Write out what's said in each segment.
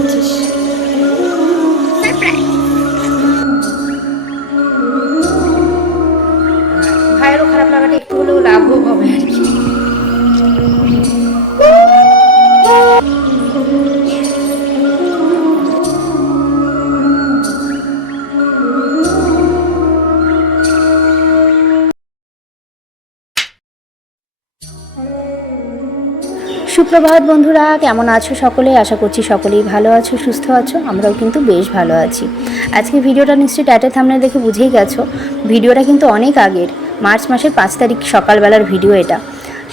ভাবছিস? ভাইয়েরও খারাপ লাগাটা একটু হলেও লাঘব হবে আর কি। সুপ্রভাত বন্ধুরা, কেমন আছো সকলে? আশা করছি সকলেই ভালো আছো, সুস্থ আছো। আমরাও কিন্তু বেশ ভালো আছি। আজকে ভিডিওটা নিশ্চয়ই টাইটেল থাম্বনেল দেখে বুঝেই গেছো। ভিডিওটা কিন্তু অনেক আগের, মার্চ মাসের 5 তারিখ সকালবেলার ভিডিও এটা।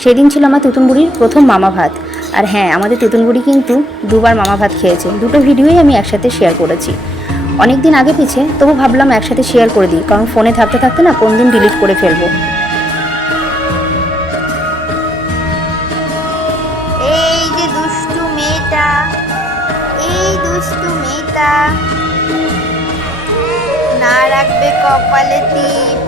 সেদিন ছিল আমার তুতুনবুড়ির প্রথম মামা ভাত। আর হ্যাঁ, আমাদের তুতুনবুড়ি কিন্তু দুবার মামা ভাত খেয়েছে। দুটো ভিডিওই আমি একসাথে শেয়ার করেছি, অনেক দিন আগে পিছে। তবু ভাবলাম একসাথে শেয়ার করে দিই, কারণ ফোনে থাকতে থাকতে না কোন দিন ডিলিট করে ফেলবো। এই যে দুষ্টু মেয়েটা, এই দুষ্টু মেয়েটা না রাখবে কপালে টিপ।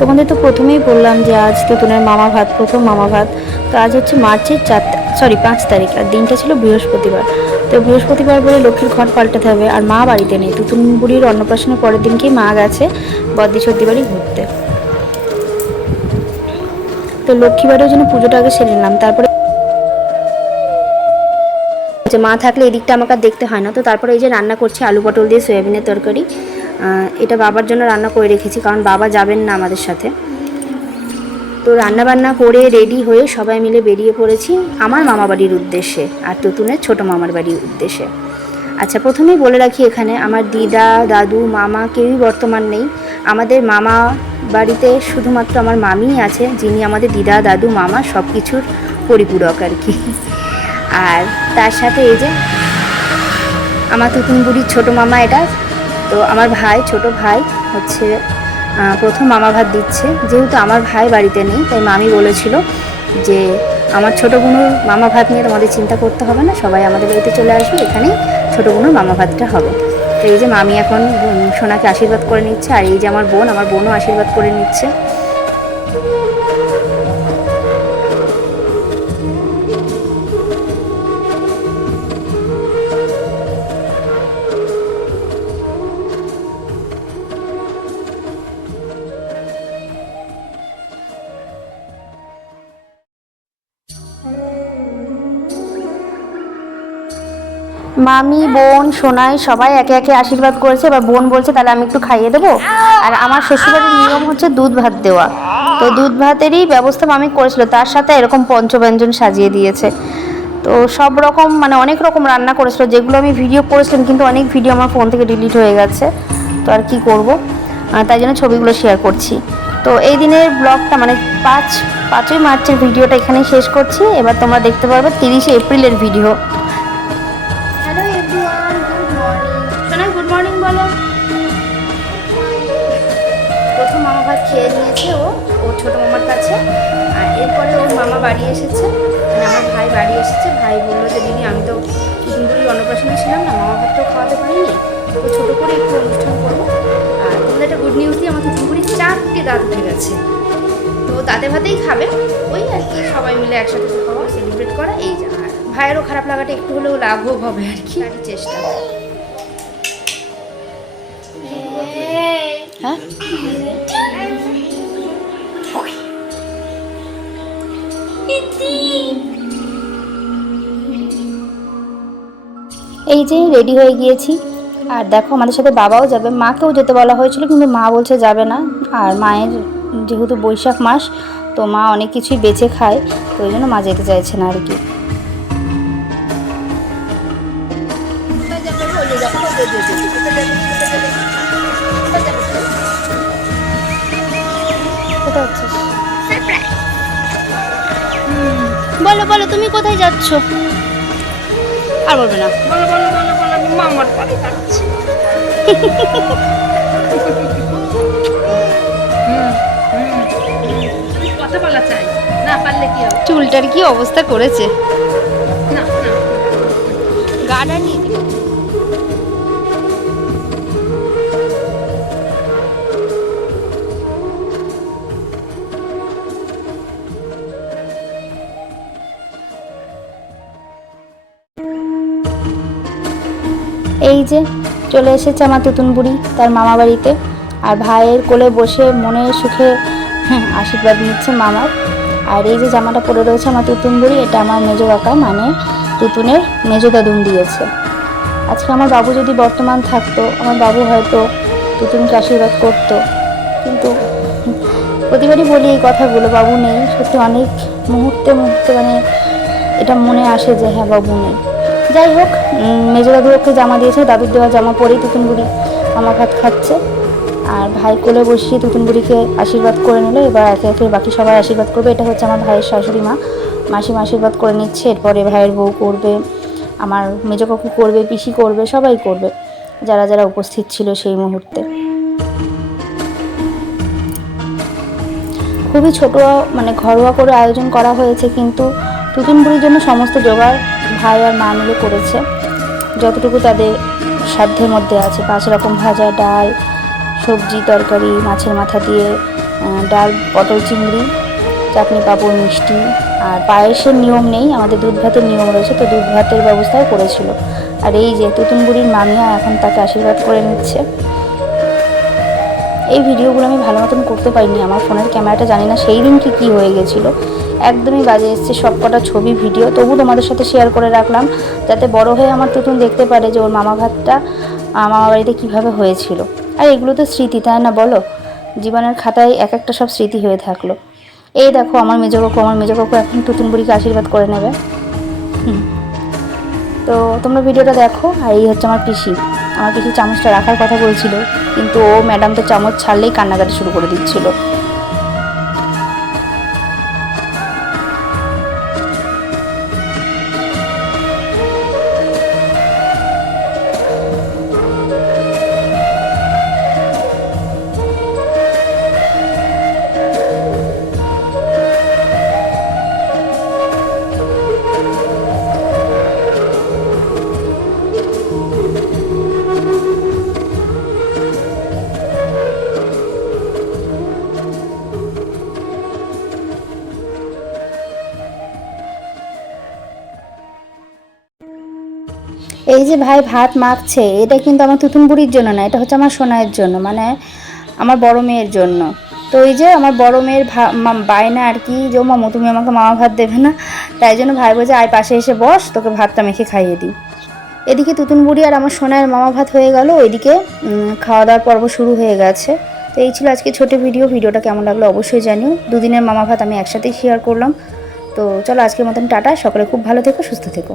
তোমাদের তো প্রথমেই বললাম যে আজ তুতুনের মামা ভাত, প্রথম মামা ভাত। তো আজ হচ্ছে মার্চের 5 তারিখ, আর দিনটা ছিল বৃহস্পতিবার। তো বৃহস্পতিবার বলে লক্ষ্মীর ঘট পাল্টাতে হবে, আর মা বাড়িতে নেই। তুতুন বুড়ির অন্নপ্রাশনের পরের দিনকেই মা গেছে বদ্দি সর্দি বাড়ি ঘুরতে। তো লক্ষ্মী বাড়ির জন্য পুজোটা আগে সেরে নিলাম, তারপরে যে মা থাকলে এদিকটা আমাকে আর দেখতে হয় না। তো তারপরে এই যে রান্না করছি আলু পটল দিয়ে সয়াবিনের তরকারি। এটা বাবার জন্য রান্না করে রেখেছি, কারণ বাবা যাবেন না আমাদের সাথে। তো রান্নাবান্না করে রেডি হয়ে সবাই মিলে বেরিয়ে পড়েছি আমার মামা বাড়ির উদ্দেশ্যে, আর তুতুনের ছোটো মামার বাড়ির উদ্দেশ্যে। আচ্ছা, প্রথমেই বলে রাখি, এখানে আমার দিদা, দাদু, মামা কেউই বর্তমান নেই। আমাদের মামা বাড়িতে শুধুমাত্র আমার মামিই আছে, যিনি আমাদের দিদা, দাদু, মামা সব কিছুর পরিপূরক আর কি। আর তার সাথে এই যে আমার তুতুন বুড়ির ছোটো মামা এটা। তো আমার ভাই, ছোট ভাই হচ্ছে প্রথম মামা ভাত দিচ্ছে। যেহেতু আমার ভাই বাড়িতে নেই, তাই মামি বলেছিল যে আমার ছোটো বোনুর মামা ভাত নিয়ে তোমাদের চিন্তা করতে হবে না, সবাই আমাদের বাড়িতে চলে আসবে, এখানেই ছোটো বোনুর মামা ভাতটা হবে। তো এই যে মামি এখন সোনাকে আশীর্বাদ করে নিচ্ছে, আর এই যে আমার বোনও আশীর্বাদ করে নিচ্ছে। মামি, বোন, সোনাই সবাই একে একে আশীর্বাদ করেছে। এবার বোন বলছে তাহলে আমি একটু খাইয়ে দেবো। আর আমার শ্বশুরবাড়ির নিয়ম হচ্ছে দুধ ভাত দেওয়া। তো দুধ ভাতেরই ব্যবস্থা মামি করেছিল, তার সাথে এরকম পঞ্চব্যঞ্জন সাজিয়ে দিয়েছে। তো সব রকম মানে অনেক রকম রান্না করেছিল, যেগুলো আমি ভিডিও করেছিলাম, কিন্তু অনেক ভিডিও আমার ফোন থেকে ডিলিট হয়ে গেছে। তো আর কি করব, তাই জন্য ছবিগুলো শেয়ার করছি। তো এই দিনের ব্লগটা মানে 5ই মার্চের ভিডিওটা এখানেই শেষ করছি। এবার তোমরা দেখতে পারবে 30শে এপ্রিলের video. Hello everyone, good morning. সোনা গুড মর্নিং বলো। প্রথম মামা ভাত খেয়ে নিয়েছে ওর ছোটো মামার কাছে। আর এরপরে ওর মামা বাড়ি এসেছে, মানে আমার ভাই বাড়ি এসেছে। ভাই বললো যে দিদি আমি তো তুতুনবুড়ির অন্নপ্রাশনে ছিলাম না, মামা ভাতটাও খাওয়াতে পারিনি, তো ছোটো করে একটু অনুষ্ঠান করবো। আর তোমাদের একটা গুড নিউজ দিয়ে আমার তুতুনবুড়ির 4টে দাঁত উঠে গেছে। তো তাতে ভাতেই খাবে, ওই আর কি সবাই মিলে একসাথে খাওয়া, সেলিব্রেট করা, এই যা। আর ভাইয়েরও খারাপ লাগাটা একটু হলেও লাঘব হবে আর কি, তারই চেষ্টা। হ্যাঁ, এই যে রেডি হয়ে গিয়েছি। আর দেখো আমাদের সাথে বাবাও যাবে, মাকেও যেতে বলা হয়েছিল, কিন্তু মা বলছে যাবে না। আর মায়ের যেহেতু বৈশাখ মাস, তো মা অনেক কিছুই বেঁচে খায়, তো ওই জন্য মা যেতে চাইছে না আর কি। বলো বলো, তুমি কোথায় যাচ্ছ? আর বলবে না, বলো বলো বলো বলো, আমি মামার বাড়ি যাচ্ছি। কথা বলা চাই না, পারলে কি হবে? চুলটার কি অবস্থা করেছে, না না গাটা নিয়ে। এই যে চলে এসেছে আমার তুতুন বুড়ি তার মামা বাড়িতে, আর ভাইয়ের কোলে বসে মনের সুখে আশীর্বাদ নিচ্ছে মামার। আর এই যে জামাটা পরে রয়েছে আমার তুতুন বুড়ি, এটা আমার মেজো কাকা মানে তুতুনের মেজো দাদুন দিয়েছে। আজকে আমার বাবু যদি বর্তমান থাকতো, আমার বাবু হয়তো তুতুনকে আশীর্বাদ করতো, কিন্তু প্রতিবারই বলি এই কথাগুলো, বাবু নেই। সত্যি অনেক মুহূর্তে মুহূর্তে মানে এটা মনে আসে যে হ্যাঁ বাবু নেই। যাই হোক, মেজো দাদু ওকে জামা দিয়েছে, দাদুর দেওয়া জামা পরেই তুতুন বুড়ি মামা ভাত খাচ্ছে। আর ভাই কোলে বসিয়ে তুতুন বুড়িকে আশীর্বাদ করে নিল। এবার একে একে বাকি সবাই আশীর্বাদ করবে। এটা হচ্ছে আমার ভাইয়ের শাশুড়ি মা, মাসিমা আশীর্বাদ করে নিচ্ছে। এরপরে ভাইয়ের বউ করবে, আমার মেজো কাকু করবে, পিসি করবে, সবাই করবে যারা যারা উপস্থিত ছিল সেই মুহূর্তে। খুবই ছোট মানে ঘরোয়া করে আয়োজন করা হয়েছে, কিন্তু তুতুন বুড়ির জন্য সমস্ত জোগাড় ভাই আর মা মিলে করেছে যতটুকু তাদের সাধ্যের মধ্যে আছে। 5 রকম ভাজা, ডাল, সবজি, তরকারি, মাছের মাথা দিয়ে ডাল, পটল চিংড়ি, চাটনি, পাঁপড়, মিষ্টি। আর পায়েসের নিয়ম নেই, আমাদের দুধ ভাতের নিয়ম রয়েছে, তো দুধ ভাতের ব্যবস্থাও করেছিল। আর এই যে তুতুন বুড়ির মামিয়া এখন তাকে আশীর্বাদ করে নিচ্ছে। এই ভিডিওগুলো আমি ভালো মতন করতে পারিনি, আমার ফোনের ক্যামেরাটা জানি না সেই দিন কী হয়ে গেছিলো, একদমই বাজে এসছে সব কটা ছবি ভিডিও। তবু তোমাদের সাথে শেয়ার করে রাখলাম যাতে বড় হয়ে আমার তুতুন দেখতে পারে যে ওর মামা ভাতটা মামা বাড়িতে কীভাবে হয়েছিল। আর এগুলো তো স্মৃতি, তাই না বলো? জীবনের খাতায় এক একটা সব স্মৃতি হয়ে থাকলো। এই দেখো আমার মেজো কাকু এখন তুতুন বুড়িকে আশীর্বাদ করে নেবে। তো তোমরা ভিডিওটা দেখো। আর এই হচ্ছে আমার পিসি চামচটা রাখার কথা বলছিল, কিন্তু ও ম্যাডাম তো চামচ ছাড়লেই কান্নাকাটি শুরু করে দিচ্ছিল। এই যে ভাই ভাত মাখছে, এটা কিন্তু আমার তুতুন বুড়ির জন্য না, এটা হচ্ছে আমার সোনাইয়ের জন্য, মানে আমার বড় মেয়ের জন্য। তো এই যে আমার বড় মেয়ের বায়না আর কি, যে মামু তুমি আমাকে মামা ভাত দেবে না, তাই জন্য ভাই বলছে আয় পাশে এসে বস, তোকে ভাতটা মেখে খাইয়ে দিই। এদিকে তুতুন বুড়ি আর আমার সোনাইয়ের মামা ভাত হয়ে গেল, ওইদিকে খাওয়া দাওয়ার পর্ব শুরু হয়ে গেছে। তো এই ছিল আজকে ছোটো ভিডিওটা কেমন লাগলো অবশ্যই জানিও। দুদিনের মামা ভাত আমি একসাথেই শেয়ার করলাম। তো চলো আজকের মতন টাটা, সকলে খুব ভালো থেকো, সুস্থ থেকো।